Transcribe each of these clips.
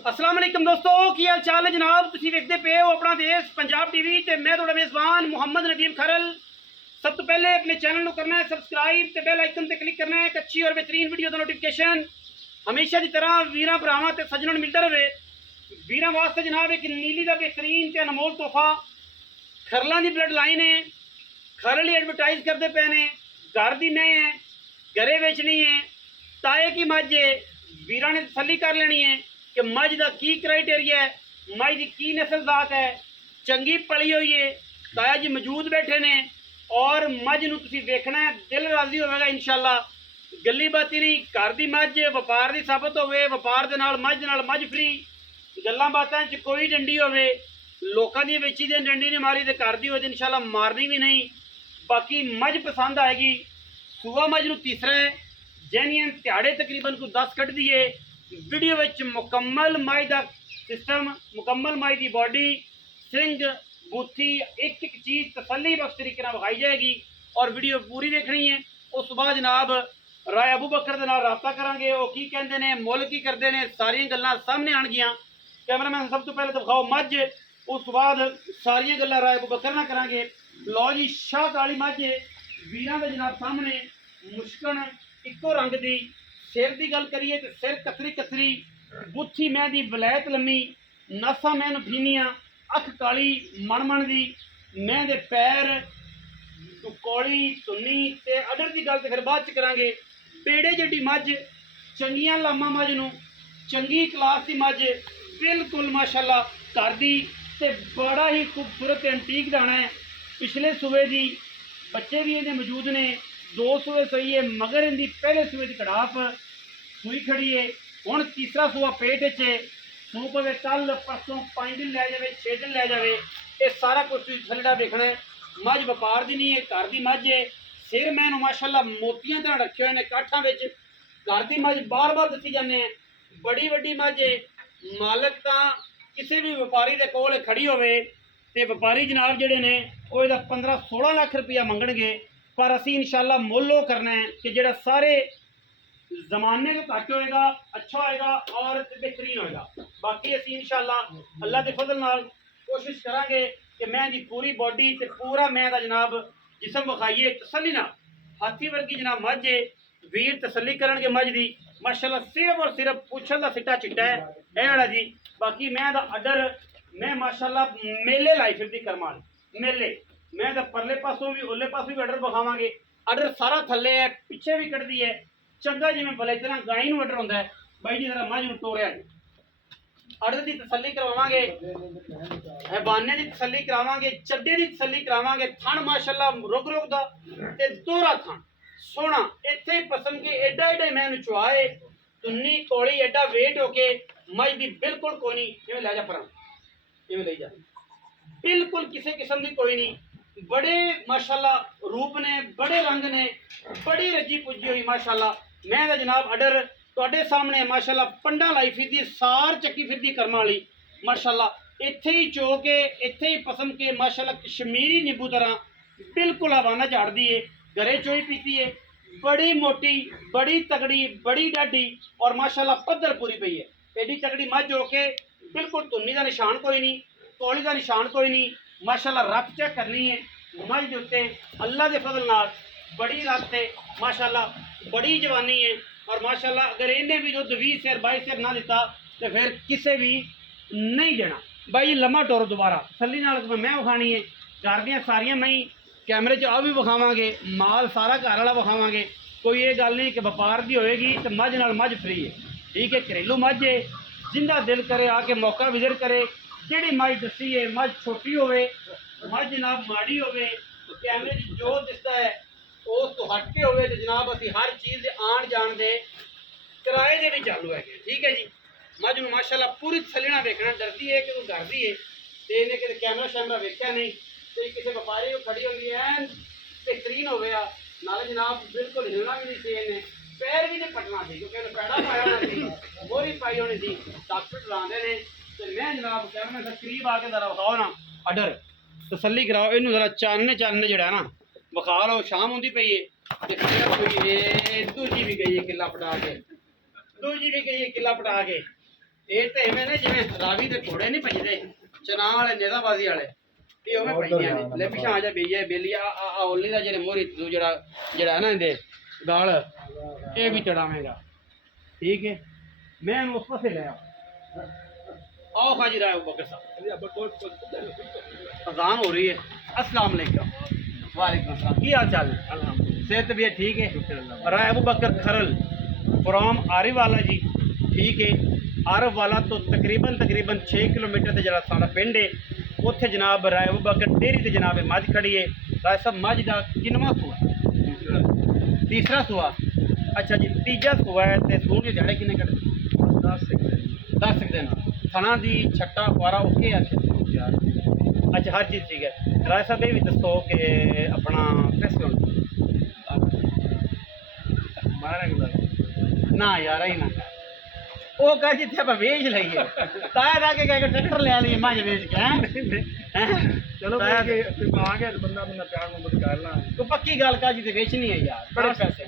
अस्सलाम वालेकुम दोस्तों, की हाल चाल है जनाब। तुसीं वेखदे पे हो अपना देश पंजाब टीवी ते मैं तुहाडा मेज़बान मुहम्मद नदीम खरल। सब तो पहले अपने चैनल को करना है सबसक्राइब ते बेल आइकन ते क्लिक करना है। एक अच्छी और बेहतरीन वीडियो का नोटिफिकेशन हमेशा की तरह वीरां भरावां ते सज्जनां नूं मिलता रहे। वीरां वास्ते जनाब एक नीली का बेहतरीन ते अनमोल तोहफा खरलां दी ब्लड लाइन है। खरल ही एडवर्टाइज करते पे ने, घर दी नहीं है, घरे बेचनी है, ताए की मझ है। वीरां ने तसल्ली कर लेनी है कि मझ का की क्राइटेरिया है, मझ की नस्ल जात है, चंगी पली हुई है। ताया जी मौजूद बैठे ने और मझ नूं तुसीं देखना है, दिल राजी होवेगा इंशाअल्लाह। गली बाती नहीं, घर की मझ व्यापार की साबित होवे, व्यापार दे नाल मझ फ्री, गल्लां बातां च कोई डंडी होवे, लोकां दी बेची दी डंडी नहीं मारी ते घर दी होवे इंशाअल्लाह मारनी भी नहीं। बाकी मझ पसंद आएगी। सूआ मझ नूं तीसरा है, जैनियन ध्याड़े तकरीबन को 10 कट दिए। वीडियो विच मुकम्मल माई का सिस्टम, मुकम्मल माई की बॉडी, सिंग, बूथी, एक एक चीज़ तसल्ली बख्श तरीके विखाई जाएगी और वीडियो पूरी देखनी है। उस बाद जनाब राय अबू बकर दे नाल राबता करांगे, वो की कहंदे ने, मुल की करते हैं, सारियां गल्लां सामने आणगियां। कैमरामैन सब तो पहले तो विखाओ मझ, उस बाद सारियां गल्लां राय अबू बकर नाल करांगे। लो जी, शाह काली मझ वीरां दे जनाब सामने, मुश्कन इको रंग दी। सिर की गल करिए तो सिर कतरी कतरी, बुथी मैं दी वलैत लम्मी, नसा मैं फीनिया, अख काली मण दी, मैं दे पैर कौड़ी सुन्नी ते अडर की गल तो फिर बाद च करांगे। पेड़े जड्डी मझ, चंगियां लामा मझ नूं, चंगी क्लास की मझ, बिल्कुल माशाअल्लाह घर दी ते बड़ा ही खूबसूरत एंटीक दाना है। पिछले सूबे की बच्चे भी इहदे मौजूद ने, 2 सूए सही है, मगर इनकी पहले सूए की कड़ाफ सूई खड़ी है। हुण तीसरा सूआ पेट है, सूप पवे कल परसों 5 दिन लै जाए, 6 दिन लै जाए, ये सारा कुछ थल्ला देखना है। मझ व्यापार की नहीं है, घर की मझ है। सिर मैनू माशाअल्लाह मोतियां तरह रखे हुए हैं काठा में। घर की मझ बार बार दसी जाने, बड़ी वड्डी मझ है। मालक तो किसी भी व्यापारी के कोल खड़ी होवे ते व्यापारी जनाब जिहड़े ने वो इहदा 15-16 लाख रुपया मंगणगे, पर असी इंशाअल्लाह मुल वो करना है कि जिहड़ा सारे जमाने तो घट होएगा, अच्छा होएगा और बेहतरीन होएगा। बाकी असी इंशाअल्लाह अल्लाह के फजल नाल कोशिश करांगे कि मैं दी पूरी बॉडी ते पूरा मैं दा जनाब जिसम विखाइए तसल्ली नाल। हाथी वर्गी जनाब मझ है, वीर तसल्ली करनगे मझ दी माशाअल्लाह। सिर्फ और सिर्फ पुछल दा सिट्टा चिट्टा है ए वाला जी। बाकी मैं दा अडर मैं माशाअल्लाह मेले लाई फिरदी करमाल मेले, मैं तो परले पासों भी उरले पासों भी अडर विखावांगे। अडर सारा थले है, पिछे भी कटदी है, चंगा जिवें भले तरह गाई नूं अडर हुंदा है। बाई जी जरा मझ नूं तोड़िया जी, अडर की तसल्ली करवावांगे, हैबाने की तसल्ली करावांगे, चड्डे की तसल्ली करावांगे। थण माशाअल्लाह रुग रुग दा ते दोहरा थण सोहना, इत्थे पसंद के एडा एडा मैं चुआए, तुन्नी कौड़ी एडा वेट होके मझ दी बिल्कुल कोई नहीं। इवें लै जा पर, इवें ले जा, बिल्कुल किसी किस्म की कोई नहीं। बड़े माशाअल्लाह रूप ने, बड़े रंग ने, बड़ी रजी पुजी हुई माशाअल्लाह। मैं तो जनाब अडर तुहाडे सामने माशाअल्लाह पंडा लाई फिरदी, सार चक्की फिरदी कर्मां वाली माशाअल्लाह। इत्थे ही चो के, इत्थे ही पसम के माशाअल्लाह कश्मीरी नींबू तरह बिल्कुल हवाना झाड़दी है। घरे चोई पीती है, बड़ी मोटी, बड़ी तगड़ी, बड़ी डाढी और माशाअल्लाह पद्धर पूरी पई है। एडी तगड़ी मझ होके बिल्कुल धुन्नी का निशान कोई नहीं, कौली का निशान कोई नहीं माशाअल्लाह। रत चेक करनी है मझ के उत्ते, अल्लाह के फजल नाल बड़ी रत है माशाअल्लाह, बड़ी जवानी है और माशाअल्लाह। अगर इन्हें भी दुध 20 सेर 22 सेर ना दिता तो फिर किसे भी नहीं देना। भाई लम्मा टोर दोबारा तसल्ली नाल मैं विखानी है। घर दियां सारियां मैं कैमरे च आ भी विखावांगे, माल सारा घर वाला विखावांगे। कोई ये गल नहीं कि व्यापार की होएगी तो मझ नाल मझ फ्री है, ठीक है। घरेलू मझ है, जिंदा दिल करे आके मौका विजिट करे। जिहड़ी मझ दसी है, मझ छोटी होवे, मझ जनाब माड़ी होवे, तो कैमरे जो दिसदा है उस तो हट के होवे तो जनाब असी हर चीज़ आन जान दे किराए दे भी चालू है, ठीक है जी। मझ नूं माशाअल्लाह पूरी तसल्ली नाल देखना, डरदी है कि तू घर दी है तो इन्हें कि कैमरा शैमरा वेख्या नहीं तो किसी व्यापारी को खड़ी होंगी ऐन बेहतरीन होवे आ। नाले जनाब बिल्कुल हिलना भी नहीं सी, इन्हें पैर भी नहीं पटना सी क्योंकि पैड़ा पाया होना सी, मोहरी पाई होनी सी, डॉक्टर डराते हैं। तो मैं जनाब कैमरे से करीब आके जरा विखाओ ना अडर, तसल्ली कराओ इनू जरा। चानने चानने जड़ा ना विखा लो, शाम होंदी पई है। दूजी भी गई है किला पटा के, दूजी भी गई है किला पटा के। ਇਹ ਤੇ ਐਵੇਂ ਨੇ ਜਿਵੇਂ ਰਾਵੀ ਦੇ ਘੋੜੇ ਨਹੀਂ ਭਜਦੇ ਚਨਾ ਵਾਲੇ ਨੇਜ਼ਾਬਾਜ਼ੀ ਵਾਲੇ ਇਹ ਉਵੇਂ ਭਜਦੀਆਂ ਨੇ ਲੈ ਪਿਛਾਂ ਜਾ ਬਈਏ ਬੇਲੀ ਆ ਓਲੀ ਦਾ ਜਿਹੜੇ ਮੋਹਰੀ ਤੂੰ ਜਿਹੜਾ ਹੈ ਨਾ ਇਹਦੇ ਗਾਲ ਇਹ ਵੀ ਚੜਾਵੇਂਗਾ ठीक है मैं उस पास से गया आओ हाजिर आए बकर साहब अजान हो रही है अस्सलाम वालेकुम वालेकुम अस्सलाम की हाल चाल है सेहत भी ठीक है राय अबू बकर खरल फ्रॉम आरिफ वाला जी ठीक है आरिफ वाला तो तकरीबन 6 किलोमीटर से जरा सारा पिंड है उत्थे जनाब राय अबू बकर डेयरी से जनाब मझ खड़ी है राय साहब मझ का किनवा सुआ तीसरा सुआ अच्छा जी तीजा सुआ है तो सून के ध्याड़े किन्ने कटदे 10 दिन थना दी छट्टा फुआरा ओके है अच्छा हर चीज़ ठीक है राय साहब ये भी दसो कि अपना पैसे ना यार ही ना वो कह जिथे आप बेच लीए ताया ला के ट्रैक्टर ले लिए मझ बेच के चलो आगे बंदा प्यार मोहब्बत करना तो पक्की गल का जी बेचनी है यार बड़े पैसे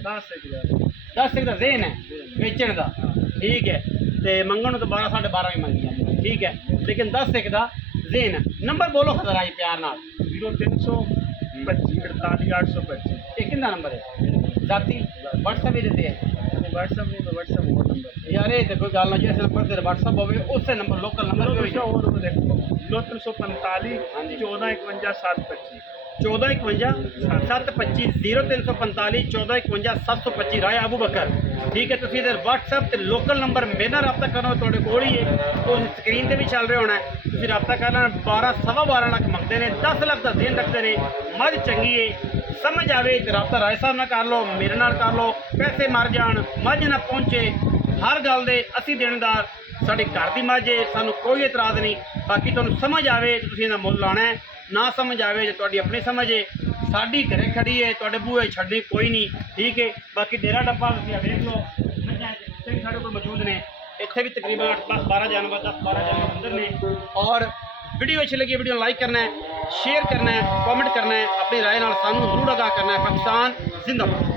10 का जेन है बेचने का ठीक है तो मंगन तो 12 12.5 भी मंगी है ठीक है लेकिन 10 का जेन है नंबर बोलो खतरा जी प्यार नाल 0325 48 825 ये कितना नंबर है जाती व्हाट्सएप ही देते हैं व्हाट्सएप नहीं तो व्हाट्सएप हो नंबर यार ये कोई गल ना जिस नंबर तेरे व्हाट्सएप होवे उस नंबर लोकल नंबर और देखो 0345 1451 725 1451 725 0345 1451 725 राय अबू बकर ठीक है तुम इधर व्हाट्सएप ते लोकल नंबर मेरे नाल रब्ता करना तुहाडे कोल ही है तो स्क्रीन ते भी चल रहा होना है तुम रब्ता करना 12 लाख मंगते हैं 10 लाख का देन रखते हैं मझ चंगी है समझ आवे तो रब्ता राय साहब नाल कर लो मेरे नाल कर लो पैसे मर जान मझ ना पहुंचे हर गल दे असी देनदार साडी घर दी मझ है सानू कोई इतराज नहीं बाकी तुहानू समझ आवे तो तुसीं इहदा मुੱਲ लाना है ना समझ आवे जो तुहाडी अपनी समझ है साडी घरे खड़ी है तुहाडे बूहे छड्डनी कोई नहीं ठीक है बाकी डेरा डब्बा तुसीं देख लो साडे कोल मौजूद ने इत्थे भी तकरीबन 10-12 जानवर 10-12 जानवर अंदर ने और वीडियो अच्छी लगी वीडियो लाइक करना है शेयर करना है कमेंट करना है अपनी राय नाल सानू जरूर आगाह करना है पाकिस्तान जिंदाबाद।